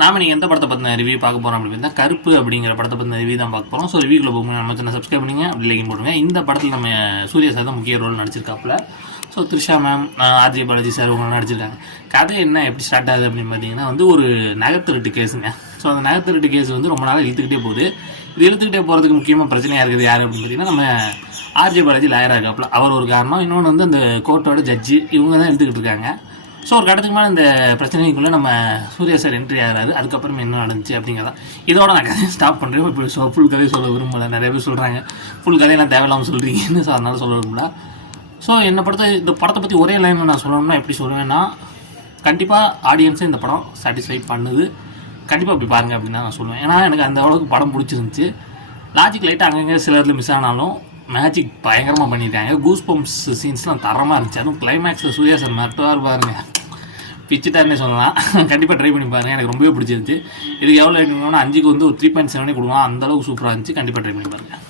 நாம நீங்கள் எந்த படத்தை பற்றின ரிவ்யூ பார்க்க போகிறோம் அப்படின்னு கருப்பு அப்படிங்கிற படத்தை பற்றின ரிவ்யூ தான் பார்க்க போகிறோம். ஸோ ரிவ்யூக்குள்ள போகும்போது நம்ம சேனல் சப்ஸ்கிரைப் பண்ணிங்க, அப்படி லைக் போடுங்க. இந்த படத்தில் நம்ம சூர்யா சார் தான் முக்கிய ரோல் நடிச்சிருக்காப்புல. So Trisha ma'am, RJ Balaji sir இவங்க நடிச்சிருக்காங்க. கதை என்ன எப்படி ஸ்டார்ட் ஆகுது அப்படின்னு பார்த்தீங்கன்னா ஒரு நகைத்திருட்டு கேஸுங்க. ஸோ அந்த நகைத்திருட்டு கேஸ் ரொம்ப நாளாக இழுத்துக்கிட்டே போகுது. இது இழுத்துக்கிட்டே போகிறதுக்கு முக்கியமாக பிரச்சனையாக இருக்குது யார் அப்படின்னு பார்த்தீங்கன்னா நம்ம ஆர்ஜே பாலாஜி லாயராக இருக்காப்புல. அவர் ஒரு காரணம், இன்னொன்று அந்த கோர்ட்டோட ஜட்ஜி இவங்க தான் இழுத்துக்கிட்டு இருக்காங்க. ஸோ ஒரு கடத்துக்கு மேலே இந்த பிரச்சனைக்குள்ளே நம்ம சூர்யா சார் என்ட்ரி ஆகிறாரு. அதுக்கப்புறம் என்ன நடந்துச்சு அப்படிங்கிறதான் இதோட நான் கதையை ஸ்டாப் பண்ணுறேன். இப்போ ஃபுல் கதையை சொல்ல விரும்பல. நிறைய பேர் சொல்கிறாங்க ஃபுல் கதையை நான் தேவையில்லாமல் சொல்கிறீங்கன்னு. ஸோ அதனால சொல்ல விரும்பல. ஸோ என்னை பொறுத்த இந்த படத்தை பற்றி ஒரே லைனில் நான் சொல்லணும்னா எப்படி சொல்லுவேன்னா, கண்டிப்பாக ஆடியன்ஸை இந்த படம் சாட்டிஸ்ஃபை பண்ணுது. கண்டிப்பாக அப்படி பாருங்கள் அப்படின்னு தான் நான் சொல்லுவேன். ஏன்னா எனக்கு அந்த அளவுக்கு படம் பிடிச்சிருந்துச்சி. லாஜிக் லைட்டாக அங்கங்கே சில இடத்துல மிஸ் ஆனாலும் மேஜிக் பயங்கரமாக பண்ணியிருக்காங்க. கூஸ் பம்ப்ஸ் சீன்ஸ்லாம் தரமாக இருந்துச்சு. அதுவும் கிளைமேக்ஸில் சூர்யா சார் மட்டும் பாருங்க பிச்சுட்டாருன்னே சொல்லலாம். கண்டிப்பாக ட்ரை பண்ணி பாருங்கள். எனக்கு ரொம்பவே பிடிச்சிருந்துச்சு. இதுக்கு எவ்வளோ எடுக்கணும்னா 5க்கு ஒரு 3.7 கொடுக்கலாம். அந்தளவுக்கு சூப்பராக இருந்துச்சு. கண்டிப்பாக ட்ரை பண்ணி பாருங்கள்.